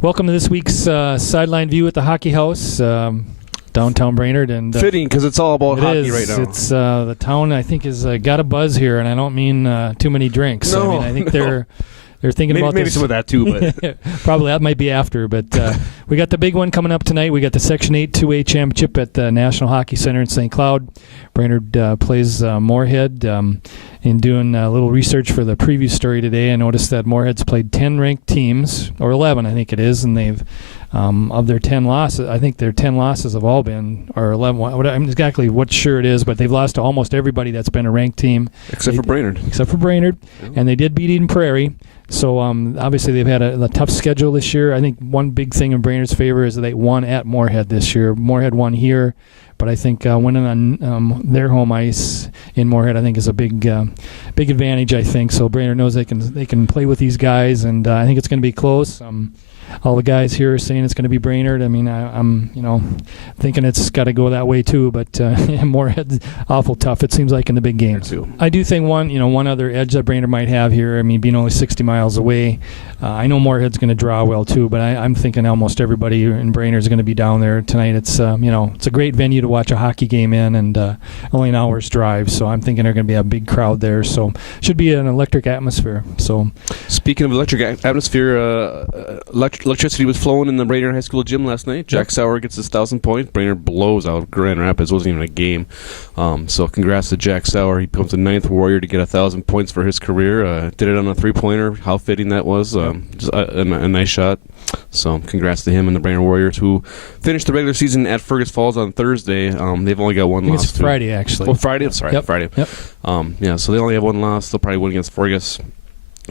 Welcome to this week's Sideline View at the Hockey House, downtown Brainerd. And fitting, because it's all about hockey right now. It's the town, I think, has got a buzz here, and I don't mean too many drinks. No, I think they're thinking about maybe this. some of that too, but probably that might be after. But we got the big one coming up tonight. We got the Section 8 2A championship at the National Hockey Center in St. Cloud. Brainerd plays Moorhead. In doing a little research for the preview story today, I noticed that Moorhead's played 10 ranked teams, or 11 I think it is, and they've, of their 10 losses, I think their 10 losses have all been, or 11, I'm exactly what sure it is, but they've lost to almost everybody that's been a ranked team. Except for Brainerd. Yeah. And they did beat Eden Prairie. So obviously they've had a tough schedule this year. I think one big thing in Brainerd's favor is that they won at Moorhead this year. Moorhead won here. But I think winning on their home ice in Moorhead, I think, is a big advantage. I think so. Brainerd knows they can play with these guys, and I think it's going to be close. All the guys here are saying it's going to be Brainerd. I mean, I'm thinking it's got to go that way too. But Moorhead's awful tough. It seems like in the big games. I do think one other edge that Brainerd might have here. I mean, being only 60 miles away, I know Moorhead's going to draw well too. But I'm thinking almost everybody in Brainerd is going to be down there tonight. It's it's a great venue to watch a hockey game in, and only an hour's drive. So I'm thinking there's going to be a big crowd there. So should be an electric atmosphere. So speaking of electric atmosphere, electricity was flowing in the Brainerd High School gym last night. Jack Sauer gets his 1,000 points. Brainerd blows out Grand Rapids. It wasn't even a game. So congrats to Jack Sauer. He becomes the 9th Warrior to get 1,000 points for his career. Did it on a three-pointer. How fitting that was. Just a nice shot. So congrats to him and the Brainerd Warriors, who finished the regular season at Fergus Falls on Thursday. They've only got one loss. It's Friday, actually. Oh, Friday? I'm sorry. Yep. Friday. Yep. So they only have one loss. They'll probably win against Fergus.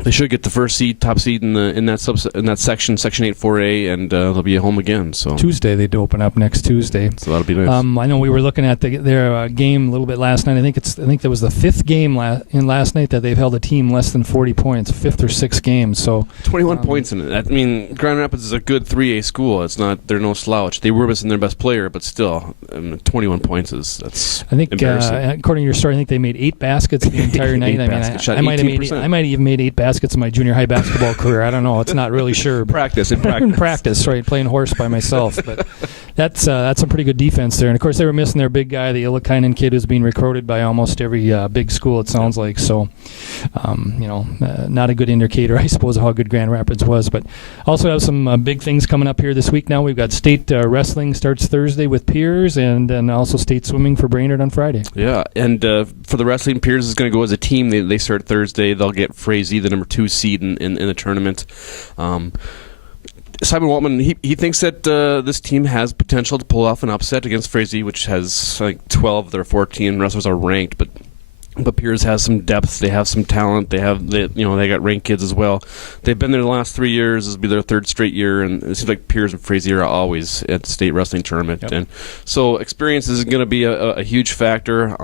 They should get the first seed, top seed in that section, Section 8 4A, and they'll be at home again. So Tuesday they'd open up next Tuesday. So that'll be nice. I know we were looking at their game a little bit last night. I think that was the 5th game last night that they've held a team less than 40 points, 5th or 6th game. So 21 points in it. I mean, Grand Rapids is a good 3A school. They're no slouch. They were missing their best player, but still, 21 points that's I think embarrassing. According to your story, I think they made 8 baskets the entire night. I might have even made 8 baskets in my junior high basketball career. I don't know. It's not really sure. Practice. Practice, right? Playing horse by myself. But that's some pretty good defense there. And of course, they were missing their big guy, the Illikainen kid, who's being recruited by almost every big school. It sounds like so. Not a good indicator, I suppose, of how good Grand Rapids was. But also have some big things coming up here this week. Now we've got state wrestling starts Thursday with Piers, and also state swimming for Brainerd on Friday. Yeah, and for the wrestling, Piers is going to go as a team. They start Thursday. They'll get Frazee, the number 2 seed in the tournament. Simon Waltman, he thinks that this team has potential to pull off an upset against Frazee, which has 12 of their 14 wrestlers are ranked, but Piers has some depth. They have some talent. They got ranked kids as well. They've been there the last 3 years. This will be their 3rd straight year, and it seems like Piers and Frazee are always at the state wrestling tournament. Yep. And so experience is going to be a huge factor.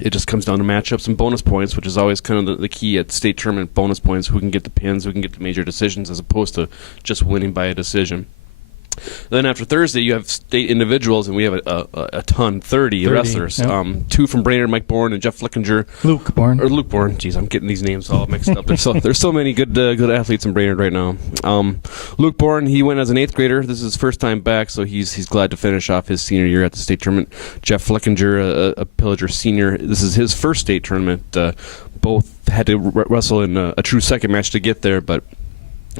It just comes down to matchups and bonus points, which is always kind of the key at state tournament. Bonus points, who can get the pins, who can get the major decisions, as opposed to just winning by a decision. Then after Thursday, you have state individuals, and we have a ton, 30 wrestlers. Yep. 2 from Brainerd, Mike Bourne and Jeff Flickinger. Luke Bourne. Jeez, I'm getting these names all mixed up. There's so many good athletes in Brainerd right now. Luke Bourne, he went as an 8th grader. This is his first time back, so he's glad to finish off his senior year at the state tournament. Jeff Flickinger, a Pillager senior. This is his first state tournament. Both had to wrestle in a true second match to get there, but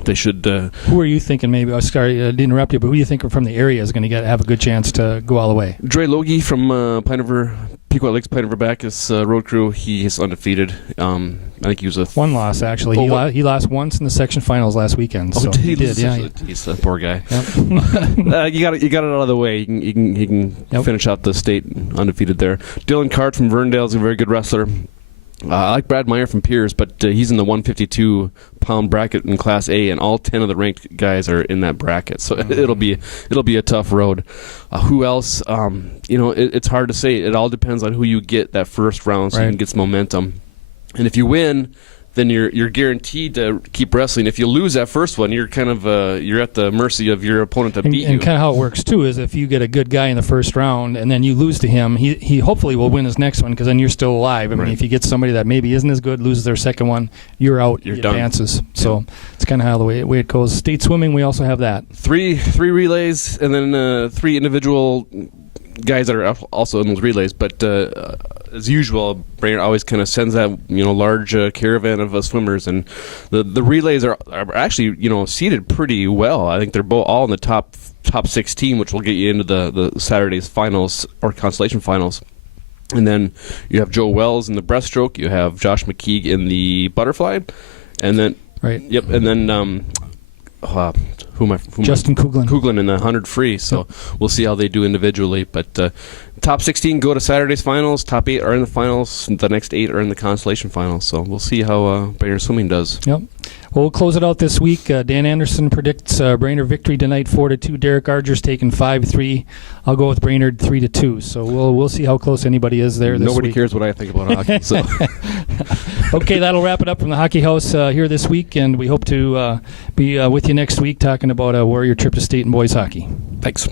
they should. Who are you thinking? Maybe I didn't interrupt you, but who do you think from the area is going to have a good chance to go all the way? Dre Logie from Pine River, Pequot Lakes, Pine River Bacchus road crew. He is undefeated. I think he was one loss actually. He lost once in the section finals last weekend. So he did. Yeah, he's a poor guy. Yep. You got it out of the way. He can finish out the state undefeated there. Dylan Cart from Verndale is a very good wrestler. I like Brad Meyer from Piers, but he's in the 152-pound bracket in Class A, and all 10 of the ranked guys are in that bracket. So it'll be a tough road. Who else? It's hard to say. It all depends on who you get that first round, so you can get some momentum. And if you win, then you're guaranteed to keep wrestling. If you lose that first one, you're kind of you're at the mercy of your opponent that beat you. And kind of how it works too is if you get a good guy in the first round and then you lose to him, he hopefully will win his next one because then you're still alive. I mean, if you get somebody that maybe isn't as good, loses their second one, you're out. You're he done. Advances. So it's kind of how the way it goes. State swimming, we also have that. Three relays and then 3 individual guys that are also in those relays. But as usual, Brainerd always kind of sends that large caravan of swimmers, and the relays are actually seated pretty well. I think they're all in the top 16, which will get you into the Saturday's finals or consolation finals. And then you have Joe Wells in the breaststroke. You have Josh McKeague in the butterfly, and then Yep, and then Justin Kuglin in the 100 free. So we'll see how they do individually. But top 16 go to Saturday's finals. Top 8 are in the finals. The next 8 are in the consolation finals. So we'll see how Brainerd swimming does. Yep. Well, we'll close it out this week. Dan Anderson predicts Brainerd victory tonight 4-2. Derek Arger's taking 5-3. I'll go with Brainerd 3-2. So we'll see how close anybody is there this Nobody week. cares what I think about hockey. So Okay, that'll wrap it up from the Hockey House here this week, and we hope to be with you next week talking about a Warrior trip to state and boys hockey. Thanks.